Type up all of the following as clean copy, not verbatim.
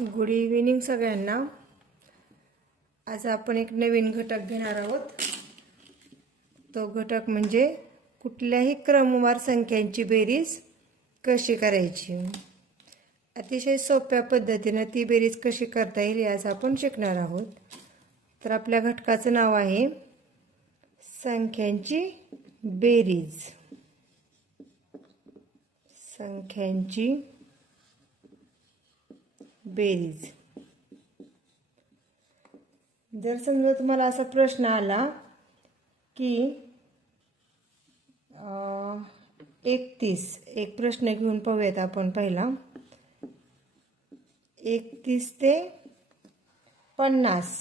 Good evening सगळ्यांना। आज आपण एक नवीन घटक घेणार आहोत। तो घटक म्हणजे कुठल्याही क्रमवार संख्यांची बेरीज कशी करायची। अतिशय सोप्या पद्धतीने ती बेरीज कशी करता येईल आज आपण शिकणार आहोत। तर आपल्या घटकाचं नाव आहे संख्यांची बेरीज। संख्यांची बेरीज। जर समजा तुम्हाला असा प्रश्न आला की 31, एक प्रश्न घेऊन पाहूयात आपण पहिला। 31 ते 50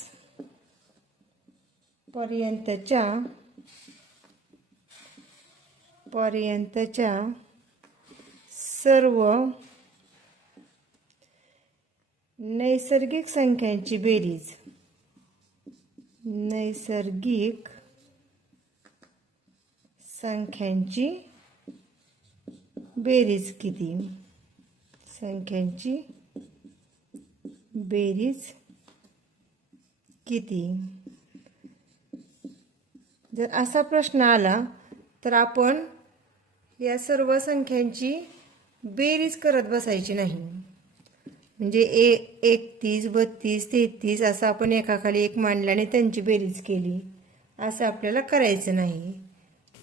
पर्यंतच्या सर्व नैसर्गिक संख्यांची बेरीज। नैसर्गिक संख्यांची बेरीज किती। संख्यांची बेरीज किती। जर असा प्रश्न आला तर आपण या सर्व संख्यांची बेरीज करत बसायची नाही। म्हणजे 31, 32, 33 असं आपण एकाखाली एक मांडल्याने त्यांची बेरीज केली असं आपल्याला करायचं नाही।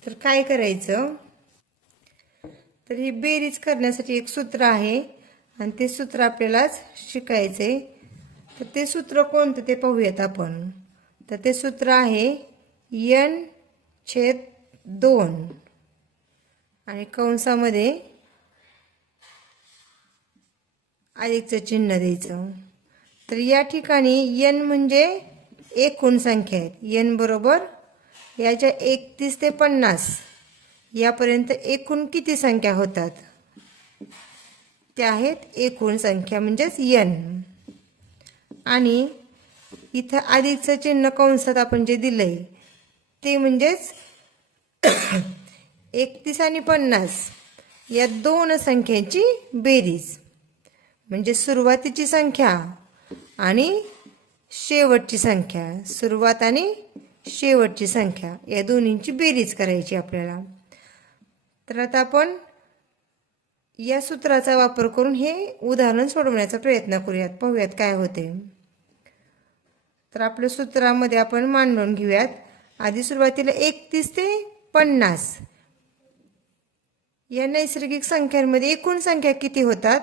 तर काय करायचं, तर ही बेरीज करण्यासाठी एक सूत्र आहे आणि ते सूत्र आपल्याला शिकायचंय। तर ते सूत्र कोणतं ते पाहूयात आपण। तर ते सूत्र आहे n/2 आणि कंसामध्ये अधिकचं चिन्ह द्यायचं। तर या ठिकाणी n म्हणजे एकूण संख्या आहेत। n बरोबर याच्या 31 ते 50 यापर्यंत एकूण किती संख्या होतात त्या आहेत एकूण संख्या म्हणजेच n। आणि इथं अधिकचं चिन्ह कंसात आपण जे दिलंय ते म्हणजेच 31 आणि 50 या दोन संख्यांची बेरीज। म्हणजे सुरुवातीची संख्या आणि शेवटची संख्या, सुरुवात आणि शेवटची संख्या या दोन्हींची बेरीज करायची आपल्याला। तर आता आपण या सूत्राचा वापर करून हे उदाहरण सोडवण्याचा प्रयत्न करूयात, पाहूयात काय होते। तर आपल्या सूत्रामध्ये आपण मांडून घेऊयात। आधी सुरुवातीला 31 ते 50 या नैसर्गिक संख्यांमध्ये एकूण संख्या किती होतात,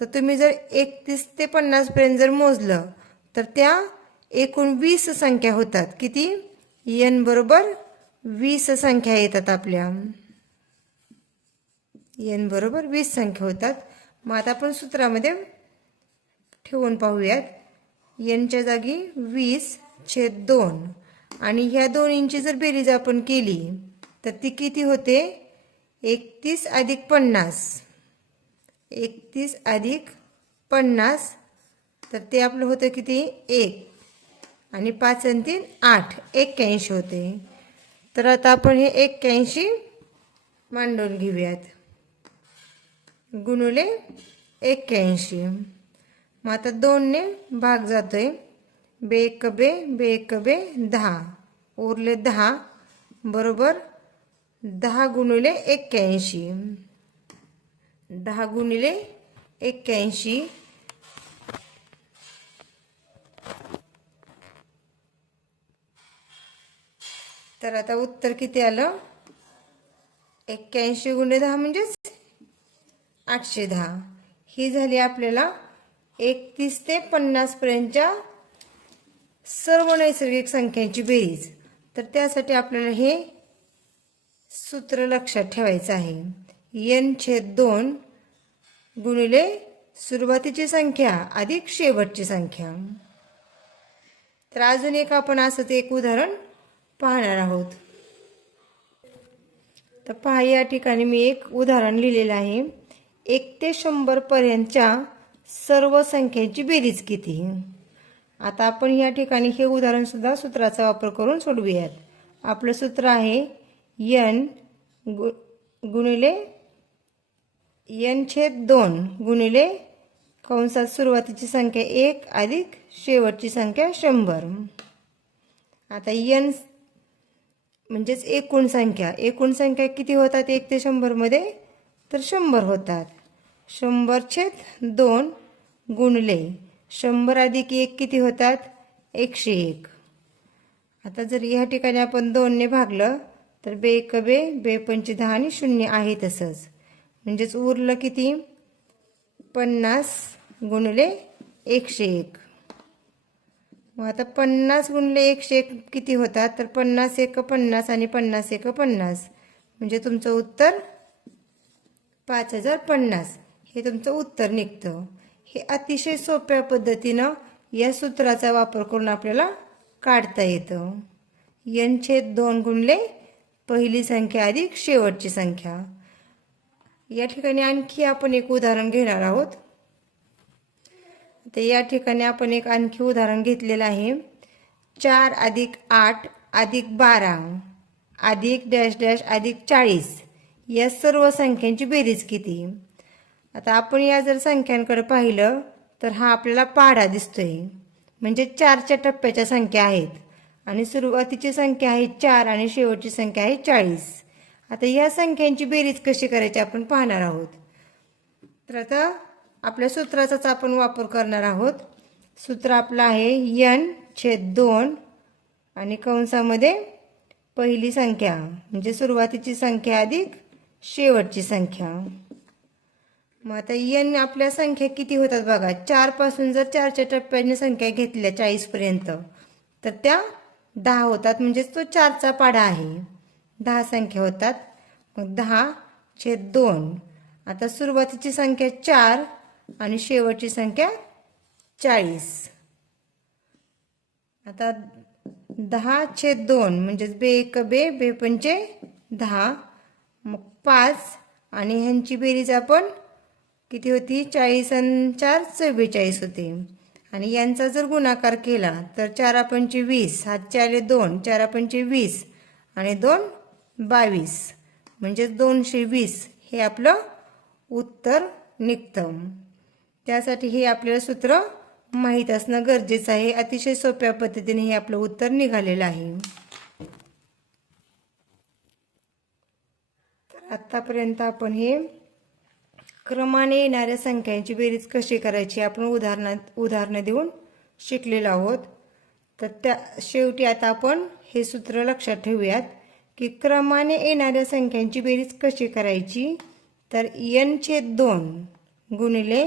तर तुम्ही जर 31 ते 50 पर्यंत जर मोजलं तर त्या एकूण 20 संख्या होतात। किती? n बरोबर 20 संख्या येतात आपल्या। n बरोबर 20 संख्या होतात। मग आता आपण सूत्रामध्ये ठेवून पाहूयात। n च्या जागी 20/2 आणि ह्या दोन्हींची जर बेरीज आपण केली तर ती किती होते? 31 अधिक 50। 31 अधिक 50 तर ते आपलं होतं किती? 1 आणि 5 आणि 3 8, 81 होते। तर आता आपण हे 81 मांडून घेऊयात गुणुले 81। मग आता 2 ने भाग जातोय। बेक बे 10 उरले 10 बरोबर 10 गुणिले 81। 10 गुणिले 81 तर आता उत्तर किती आलं? 81 गुणिले 10 म्हणजेच 810। ही झाली आपल्याला 31 ते 50 पर्यंतच्या सर्व नैसर्गिक संख्यांची बेरीज। तर त्यासाठी आपल्याला हे सूत्र लक्षात ठेवायचं आहे। n/2 गुणिले सुरुवातीची संख्या अधिक शेवटची संख्या। तर अजून एक आपण असंच एक उदाहरण पाहणार आहोत। तर पहा, या ठिकाणी मी एक उदाहरण लिहिलेलं आहे। 1 ते 100 पर्यंतच्या सर्व संख्यांची बेरीज किती। आता आपण या ठिकाणी हे उदाहरण सुद्धा सूत्राचा वापर करून सोडवूयात। आपलं सूत्र आहे n गुणिले n/2 गुणिले कंसात सुरुवातीची संख्या 1 अधिक शेवटची संख्या 100. आता n म्हणजेच एकूण संख्या किती होतात 1 ते 100 मध्ये? तर 100 होतात. 100/2 गुणले 100 अधिक 1 किती होतात? 101. आता जर या ठिकाणी आपण 2 ने भागलं तर बे 1 बे, बे 5 10 आणि 0 आहे तसंच. म्हणजेच उरलं किती? 50 गुणले 101. मग आता 50 गुणले 101 किती होतात? तर 50 1 50 आणि 50 1 50. म्हणजे तुमचं उत्तर 5050 हे तुमचं उत्तर निघतं. हे अतिशय सोप्या पद्धतीनं या सूत्राचा वापर करून आपल्याला काढता येतं. n/2 गुणले पहिली संख्या अधिक शेवटची संख्या. या ठिकाणी आणखी आपण एक उदाहरण घेणार आहोत. तर या ठिकाणी आपण एक आणखी उदाहरण घेतलेलं आहे. 4 अधिक 8 अधिक 12 अधिक डॅश डॅश अधिक 40 या सर्व संख्यांची बेरीज किती? आता आपण या जर संख्यांकडे पाहिलं तर हा आपल्याला पाढा दिसतोय. म्हणजे 4च्या टप्प्याच्या संख्या आहेत आणि सुरुवातीची संख्या आहे 4 आणि शेवटची संख्या आहे 40. आता या संख्यांची बेरीज कशी करायची आपण पाहणार आहोत. तर आता आपल्या सूत्राचाच आपण वापर करणार आहोत. सूत्र आपलं आहे n/2 आणि कंसामध्ये पहिली संख्या म्हणजे सुरुवातीची संख्या अधिक शेवटची संख्या. मग आता n आपल्या संख्या किती होतात बघा. 4 पासून जर 4च्या टप्प्याने संख्या घेतल्या 40 पर्यंत तर त्या 10 होतात. म्हणजेच तो 4चा पाढा आहे. 10 संख्या होतात. मग 10/2. आता सुरुवातीची संख्या 4 आणि शेवटची संख्या 40. आता 10/2 म्हणजेच बे 1 बे, बे 5 10. मग 5 आणि ह्यांची बेरीज आपण किती होती? 40 आणि 4 44 होते. आणि यांचा जर गुणाकार केला तर 4×5 20, हातचे आले 2, 4×5 20 आणि 2 22. म्हणजे 220 हे आपलं उत्तर निघतं. त्यासाठी हे आपल्याला सूत्र माहीत असणं गरजेचं आहे. अतिशय सोप्या पद्धतीने हे आपलं उत्तर निघालेलं आहे. तर आतापर्यंत आपण हे क्रमाने येणाऱ्या संख्यांची बेरीज कशी करायची आपण उदाहरणं देऊन शिकलेलो आहोत. तर त्या शेवटी आता आपण हे सूत्र लक्षात ठेवूयात की क्रमाने येणाऱ्या संख्यांची बेरीज कशी करायची. तर n/2 गुणिले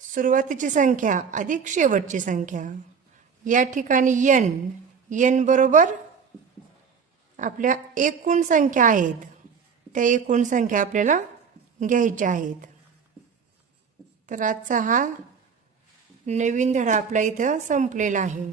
सुरुवातीची संख्या अधिक शेवटची संख्या. या ठिकाणी n बरोबर आपल्या एकूण संख्या आहेत. त्या एकूण संख्या आपल्याला घ्यायच्या आहेत. तर आजचा हा नवीन धडा आपला इथं संपलेला आहे.